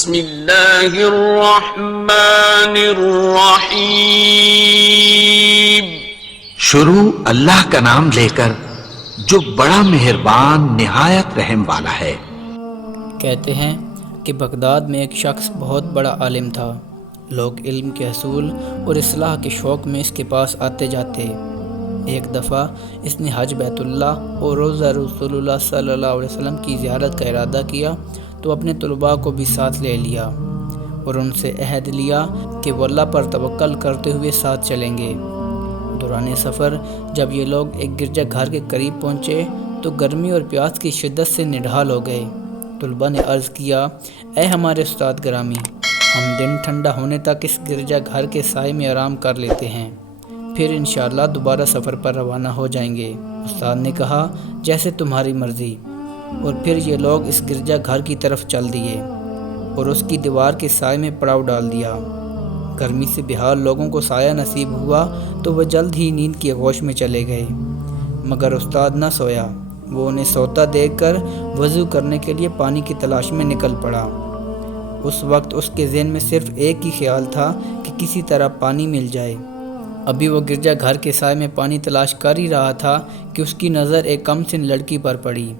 بسم اللہ الرحمن الرحیم۔ شروع اللہ کا نام لے کر جو بڑا مہربان نہایت رحم والا ہے۔ کہتے ہیں کہ بغداد میں ایک شخص بہت بڑا عالم تھا۔ لوگ علم کے حصول اور اصلاح کے شوق میں اس کے پاس آتے جاتے۔ ایک دفعہ اس نے حج بیت اللہ اور روضہ رسول اللہ صلی اللہ علیہ وسلم کی زیارت کا ارادہ کیا تو اپنے طلباء کو بھی ساتھ لے لیا اور ان سے عہد لیا کہ وہ اللہ پر توکل کرتے ہوئے ساتھ چلیں گے۔ دوران سفر جب یہ لوگ ایک گرجا گھر کے قریب پہنچے تو گرمی اور پیاس کی شدت سے نڈھال ہو گئے۔ طلباء نے عرض کیا، اے ہمارے استاد گرامی، ہم دن ٹھنڈا ہونے تک اس گرجا گھر کے سائے میں آرام کر لیتے ہیں، پھر انشاءاللہ دوبارہ سفر پر روانہ ہو جائیں گے۔ استاد نے کہا، جیسے تمہاری مرضی۔ اور پھر یہ لوگ اس گرجا گھر کی طرف چل دیے اور اس کی دیوار کے سائے میں پڑاؤ ڈال دیا۔ گرمی سے بحال لوگوں کو سایہ نصیب ہوا تو وہ جلد ہی نیند کی آغوش میں چلے گئے، مگر استاد نہ سویا۔ وہ انہیں سوتا دیکھ کر وضو کرنے کے لیے پانی کی تلاش میں نکل پڑا۔ اس وقت اس کے ذہن میں صرف ایک ہی خیال تھا کہ کسی طرح پانی مل جائے۔ ابھی وہ گرجا گھر کے سائے میں پانی تلاش کر ہی رہا تھا کہ اس کی نظر ایک کم سن لڑکی پر پڑی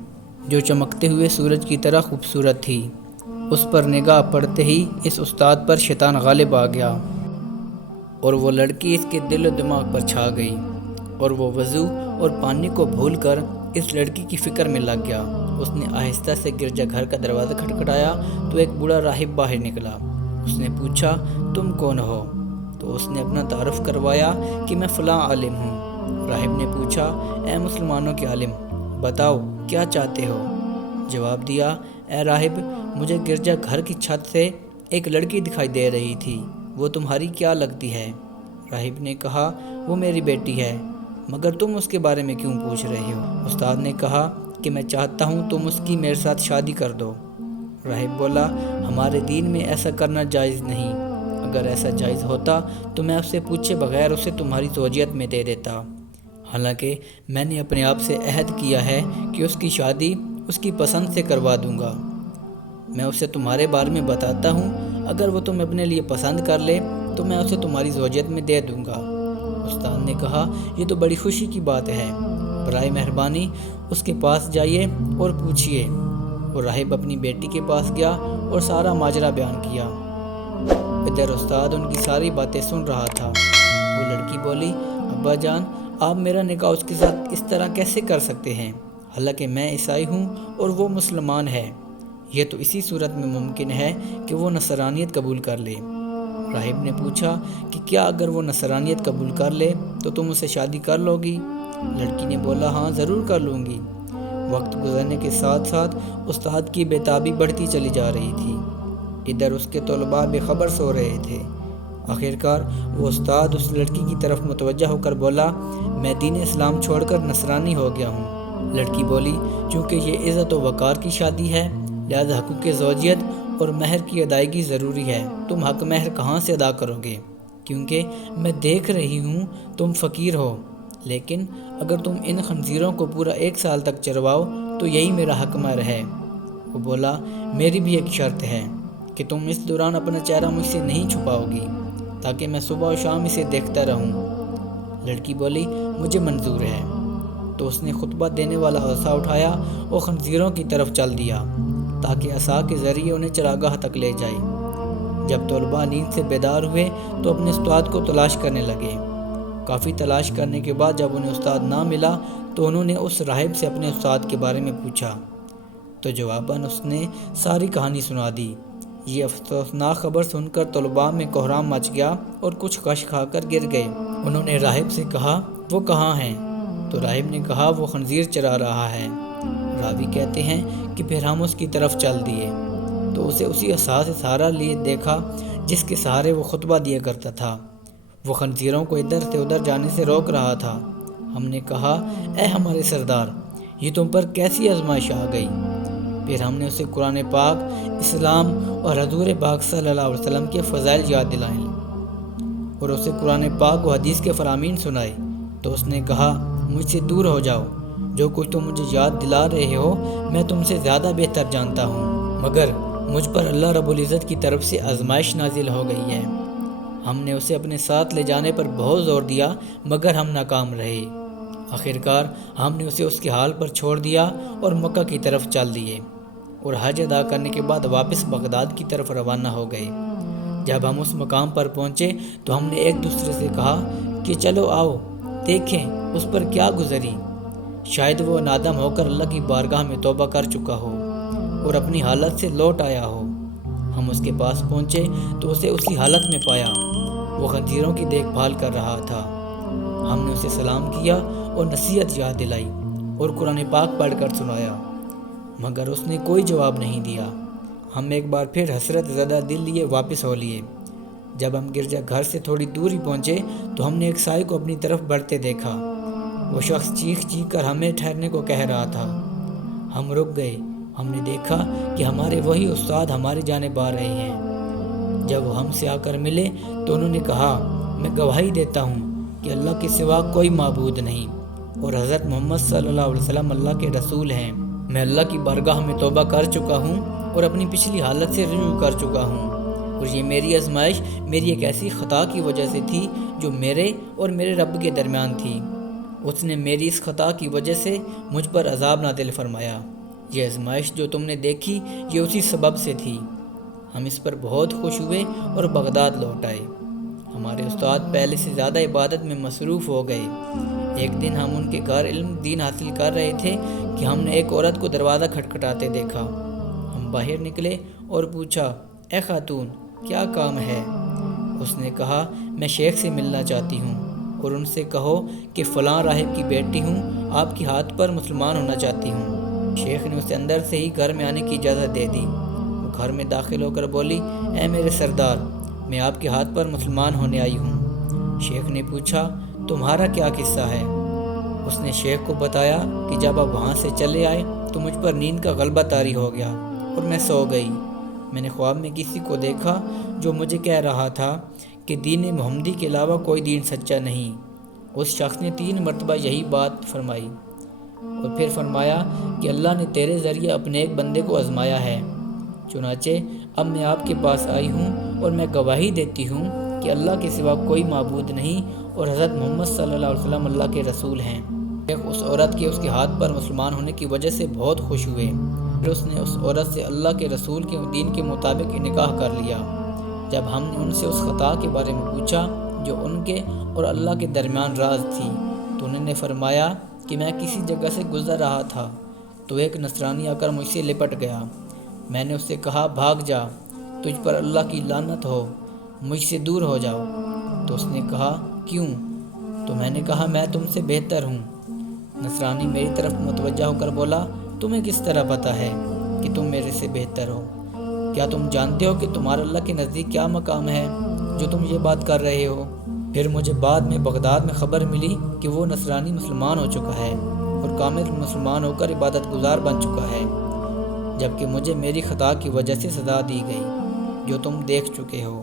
جو چمکتے ہوئے سورج کی طرح خوبصورت تھی۔ اس پر نگاہ پڑتے ہی اس استاد پر شیطان غالب آ گیا اور وہ لڑکی اس کے دل و دماغ پر چھا گئی اور وہ وضو اور پانی کو بھول کر اس لڑکی کی فکر میں لگ گیا۔ اس نے آہستہ سے گرجا گھر کا دروازہ کھٹکھٹایا تو ایک بوڑھا راہب باہر نکلا۔ اس نے پوچھا، تم کون ہو؟ تو اس نے اپنا تعارف کروایا کہ میں فلاں عالم ہوں۔ راہب نے پوچھا، اے مسلمانوں کے عالم، بتاؤ کیا چاہتے ہو؟ جواب دیا، اے راہب، مجھے گرجا گھر کی چھت سے ایک لڑکی دکھائی دے رہی تھی، وہ تمہاری کیا لگتی ہے؟ راہب نے کہا، وہ میری بیٹی ہے، مگر تم اس کے بارے میں کیوں پوچھ رہے ہو؟ استاد نے کہا کہ میں چاہتا ہوں تم اس کی میرے ساتھ شادی کر دو۔ راہب بولا، ہمارے دین میں ایسا کرنا جائز نہیں، اگر ایسا جائز ہوتا تو میں اس سے پوچھے بغیر اسے تمہاری زوجیت میں دے دیتا، حالانکہ میں نے اپنے آپ سے عہد کیا ہے کہ اس کی شادی اس کی پسند سے کروا دوں گا۔ میں اسے تمہارے بارے میں بتاتا ہوں، اگر وہ تم اپنے لیے پسند کر لے تو میں اسے تمہاری زوجیت میں دے دوں گا۔ استاد نے کہا، یہ تو بڑی خوشی کی بات ہے، برائے مہربانی اس کے پاس جائیے اور پوچھیے۔ اور راہب اپنی بیٹی کے پاس گیا اور سارا ماجرا بیان کیا۔ ادھر استاد ان کی ساری باتیں سن رہا تھا۔ وہ لڑکی بولی، ابا جان، آپ میرا نکاح اس کے ساتھ اس طرح کیسے کر سکتے ہیں، حالانکہ میں عیسائی ہوں اور وہ مسلمان ہے؟ یہ تو اسی صورت میں ممکن ہے کہ وہ نصرانیت قبول کر لے۔ راہب نے پوچھا کہ کیا اگر وہ نصرانیت قبول کر لے تو تم اسے شادی کر لو گی؟ لڑکی نے بولا، ہاں ضرور کر لوں گی۔ وقت گزرنے کے ساتھ ساتھ استاد کی بےتابی بڑھتی چلی جا رہی تھی۔ ادھر اس کے طلباء بے خبر سو رہے تھے۔ آخرکار وہ استاد اس لڑکی کی طرف متوجہ ہو کر بولا، میں دین اسلام چھوڑ کر نصرانی ہو گیا ہوں۔ لڑکی بولی، چونکہ یہ عزت و وقار کی شادی ہے لہذا حقوق زوجیت اور مہر کی ادائیگی ضروری ہے، تم حق مہر کہاں سے ادا کرو گے؟ کیونکہ میں دیکھ رہی ہوں تم فقیر ہو، لیکن اگر تم ان خنزیروں کو پورا 1 سال تک چرواؤ تو یہی میرا حق مہر ہے۔ وہ بولا، میری بھی ایک شرط ہے کہ تم اس دوران اپنا چہرہ مجھ سے نہیں چھپاؤ گی تاکہ میں صبح و شام اسے دیکھتا رہوں۔ لڑکی بولی، مجھے منظور ہے۔ تو اس نے خطبہ دینے والا عصا اٹھایا اور خنزیروں کی طرف چل دیا تاکہ عصا کے ذریعے انہیں چراگاہ تک لے جائے۔ جب طلباء نیند سے بیدار ہوئے تو اپنے استاد کو تلاش کرنے لگے۔ کافی تلاش کرنے کے بعد جب انہیں استاد نہ ملا تو انہوں نے اس راہب سے اپنے استاد کے بارے میں پوچھا تو جواباً اس نے ساری کہانی سنا دی۔ یہ افسوسناک خبر سن کر طلباء میں کوہرام مچ گیا اور کچھ غش کھا کر گر گئے۔ انہوں نے راہب سے کہا، وہ کہاں ہیں؟ تو راہب نے کہا، وہ خنزیر چرا رہا ہے۔ راوی کہتے ہیں کہ پھر ہم اس کی طرف چل دیے تو اسے اسی عصا سے سہارا لیے دیکھا جس کے سہارے وہ خطبہ دیا کرتا تھا۔ وہ خنزیروں کو ادھر سے ادھر جانے سے روک رہا تھا۔ ہم نے کہا، اے ہمارے سردار، یہ تم پر کیسی آزمائش آ گئی؟ پھر ہم نے اسے قرآن پاک، اسلام اور حضور پاک صلی اللہ علیہ وسلم کے فضائل یاد دلائے اور اسے قرآن پاک و حدیث کے فرامین سنائے تو اس نے کہا، مجھ سے دور ہو جاؤ، جو کچھ تم مجھے یاد دلا رہے ہو میں تم سے زیادہ بہتر جانتا ہوں، مگر مجھ پر اللہ رب العزت کی طرف سے آزمائش نازل ہو گئی ہے۔ ہم نے اسے اپنے ساتھ لے جانے پر بہت زور دیا مگر ہم ناکام رہے۔ آخرکار ہم نے اسے اس کے حال پر چھوڑ دیا اور مکہ کی طرف چل دیے اور حج ادا کرنے کے بعد واپس بغداد کی طرف روانہ ہو گئے۔ جب ہم اس مقام پر پہنچے تو ہم نے ایک دوسرے سے کہا کہ چلو آؤ دیکھیں اس پر کیا گزری، شاید وہ نادم ہو کر اللہ کی بارگاہ میں توبہ کر چکا ہو اور اپنی حالت سے لوٹ آیا ہو۔ ہم اس کے پاس پہنچے تو اسے اسی حالت میں پایا، وہ خنزیروں کی دیکھ بھال کر رہا تھا۔ ہم نے اسے سلام کیا اور نصیحت یاد دلائی اور قرآن پاک پڑھ کر سنایا، مگر اس نے کوئی جواب نہیں دیا۔ ہم ایک بار پھر حسرت زدہ دل لیے واپس ہو لیے۔ جب ہم گرجا گھر سے تھوڑی دور ہی پہنچے تو ہم نے ایک سائے کو اپنی طرف بڑھتے دیکھا۔ وہ شخص چیخ چیخ کر ہمیں ٹھہرنے کو کہہ رہا تھا۔ ہم رک گئے۔ ہم نے دیکھا کہ ہمارے وہی استاد ہماری جانب آ رہے ہیں۔ جب وہ ہم سے آ کر ملے تو انہوں نے کہا، میں گواہی دیتا ہوں کہ اللہ کے سوا کوئی معبود نہیں اور حضرت محمد صلی اللہ علیہ وسلم اللہ کے رسول ہیں۔ میں اللہ کی بارگاہ میں توبہ کر چکا ہوں اور اپنی پچھلی حالت سے رجوع کر چکا ہوں، اور یہ میری آزمائش میری ایک ایسی خطا کی وجہ سے تھی جو میرے اور میرے رب کے درمیان تھی۔ اس نے میری اس خطا کی وجہ سے مجھ پر عذاب نازل فرمایا۔ یہ آزمائش جو تم نے دیکھی یہ اسی سبب سے تھی۔ ہم اس پر بہت خوش ہوئے اور بغداد لوٹ آئے۔ ہمارے استاد پہلے سے زیادہ عبادت میں مصروف ہو گئے۔ ایک دن ہم ان کے گھر علم دین حاصل کر رہے تھے کہ ہم نے ایک عورت کو دروازہ کھٹکھٹاتے دیکھا۔ ہم باہر نکلے اور پوچھا، اے خاتون کیا کام ہے؟ اس نے کہا، میں شیخ سے ملنا چاہتی ہوں اور ان سے کہو کہ فلاں راہب کی بیٹی ہوں، آپ کے ہاتھ پر مسلمان ہونا چاہتی ہوں۔ شیخ نے اسے اندر سے ہی گھر میں آنے کی اجازت دے دی۔ وہ گھر میں داخل ہو کر بولی، اے میرے سردار، میں آپ کے ہاتھ پر مسلمان ہونے آئی ہوں۔ شیخ نے پوچھا، تمہارا کیا قصہ ہے؟ اس نے شیخ کو بتایا کہ جب آپ وہاں سے چلے آئے تو مجھ پر نیند کا غلبہ طاری ہو گیا اور میں سو گئی۔ میں نے خواب میں کسی کو دیکھا جو مجھے کہہ رہا تھا کہ دین محمدی کے علاوہ کوئی دین سچا نہیں۔ اس شخص نے 3 مرتبہ یہی بات فرمائی اور پھر فرمایا کہ اللہ نے تیرے ذریعے اپنے ایک بندے کو آزمایا ہے، چنانچہ اب میں آپ کے پاس آئی ہوں اور میں گواہی دیتی ہوں کہ اللہ کے سوا کوئی معبود نہیں اور حضرت محمد صلی اللہ علیہ وسلم اللہ کے رسول ہیں۔ اس عورت کے اس کے ہاتھ پر مسلمان ہونے کی وجہ سے بہت خوش ہوئے، پھر اس نے اس عورت سے اللہ کے رسول کے دین کے مطابق نکاح کر لیا۔ جب ہم نے ان سے اس خطا کے بارے میں پوچھا جو ان کے اور اللہ کے درمیان راز تھی تو انہوں نے فرمایا کہ میں کسی جگہ سے گزر رہا تھا تو ایک نصرانی آ کر مجھ سے لپٹ گیا۔ میں نے اس سے کہا، بھاگ جا، تجھ پر اللہ کی لعنت ہو، مجھ سے دور ہو جاؤ۔ تو اس نے کہا، کیوں؟ تو میں نے کہا، میں تم سے بہتر ہوں۔ نصرانی میری طرف متوجہ ہو کر بولا، تمہیں کس طرح پتہ ہے کہ تم میرے سے بہتر ہو؟ کیا تم جانتے ہو کہ تمہارا اللہ کے نزدیک کیا مقام ہے جو تم یہ بات کر رہے ہو؟ پھر مجھے بعد میں بغداد میں خبر ملی کہ وہ نصرانی مسلمان ہو چکا ہے اور کامل مسلمان ہو کر عبادت گزار بن چکا ہے، جبکہ مجھے میری خطا کی وجہ سے سزا دی گئی جو تم دیکھ چکے ہو۔